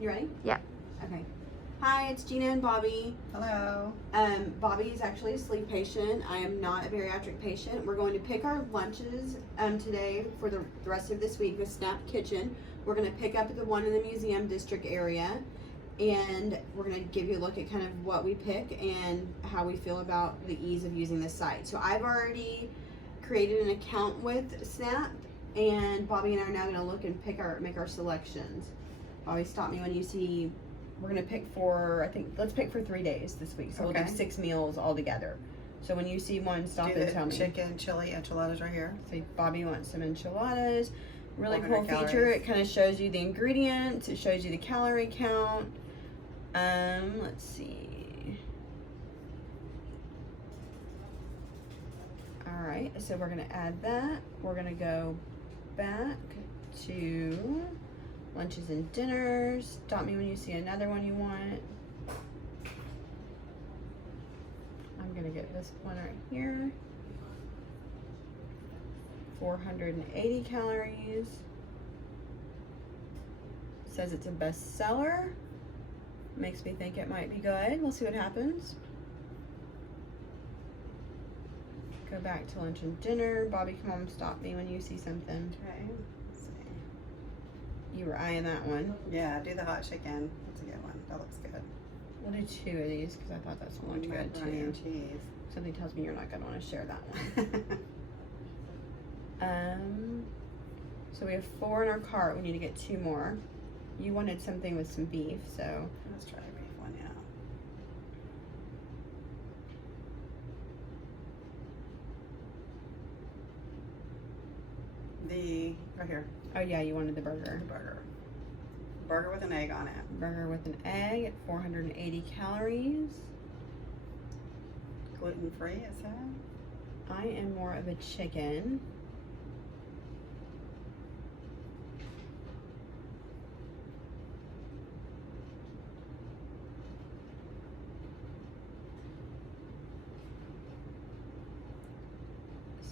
You ready? Yeah. Okay. Hi, it's Gina and Bobby. Hello. Bobby is actually a sleep patient. I am not a bariatric patient. We're going to pick our lunches today for the rest of this week with Snap Kitchen. We're going to pick up at the one in the museum district area, and we're going to give you a look at kind of what we pick and how we feel about the ease of using this site. So I've already created an account with Snap, and Bobby and I are now going to look and make our selections. Bobby, stop me when you see. We're gonna pick for, let's pick for 3 days this week. So we'll do 6 meals all together. So when you see one, stop and tell me. Chicken, chili, enchiladas right here. So Bobby wants some enchiladas. Really cool calories. feature. It kind of shows you the ingredients. It shows you the calorie count. Let's see. All right, so we're gonna add that. We're gonna go back to lunches and dinners. Stop me when you see another one you want. I'm gonna get this one right here. 480 calories. Says it's a bestseller. Makes me think it might be good. We'll see what happens. Go back to lunch and dinner. Bobby, come on, stop me when you see something. Okay. You were eyeing that one. Yeah, do the hot chicken. That's a good one. That looks good. We'll do 2 of these because I thought that's one looked good Macaroni too. and cheese. Something tells me you're not going to want to share that one. So we have 4 in our cart. We need to get 2 more. You wanted something with some beef, so. Let's try a beef one, yeah. Right here. Oh yeah, you wanted the burger. The burger. Burger with an egg on it. Burger with an egg at 480 calories. Gluten free, is that? I am more of a chicken.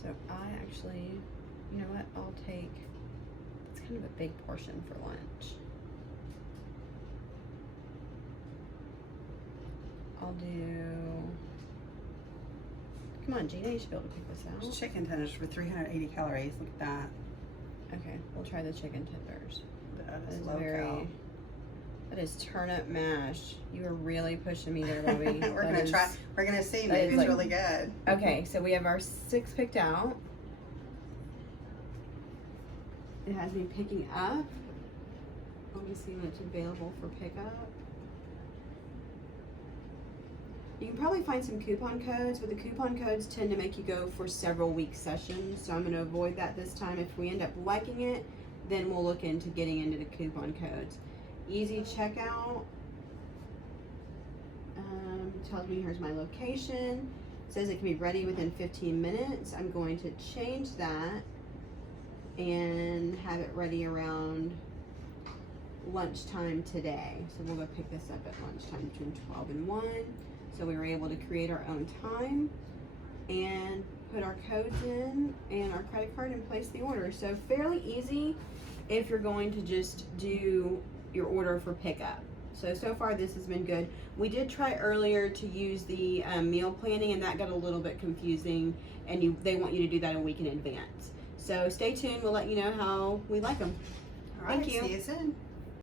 So I actually, you know what, I'll take, it's kind of a big portion for lunch. I'll do, come on Gina, you should be able to pick this out. Chicken tenders for 380 calories. Look at that. Okay, we'll try the chicken tenders. That is low cal. That is turnip mash. You are really pushing me there, Bobby. We're gonna try. We're gonna see. Maybe it's like, really good. Okay, so we have our 6 picked out. It has me picking up. Let me see when it's available for pickup. You can probably find some coupon codes, but the coupon codes tend to make you go for several week sessions. So I'm going to avoid that this time. If we end up liking it, then we'll look into getting into the coupon codes. Easy checkout. Tells me here's my location. Says it can be ready within 15 minutes. I'm going to change that and have it ready around lunchtime today. So we'll go pick this up at lunchtime between 12 and 1. So we were able to create our own time and put our codes in and our credit card and place the order. So fairly easy if you're going to just do your order for pickup. So far this has been good. We did try earlier to use the meal planning, and that got a little bit confusing, and they want you to do that a week in advance. So stay tuned, we'll let you know how we like them. All right, Thank you. See you soon.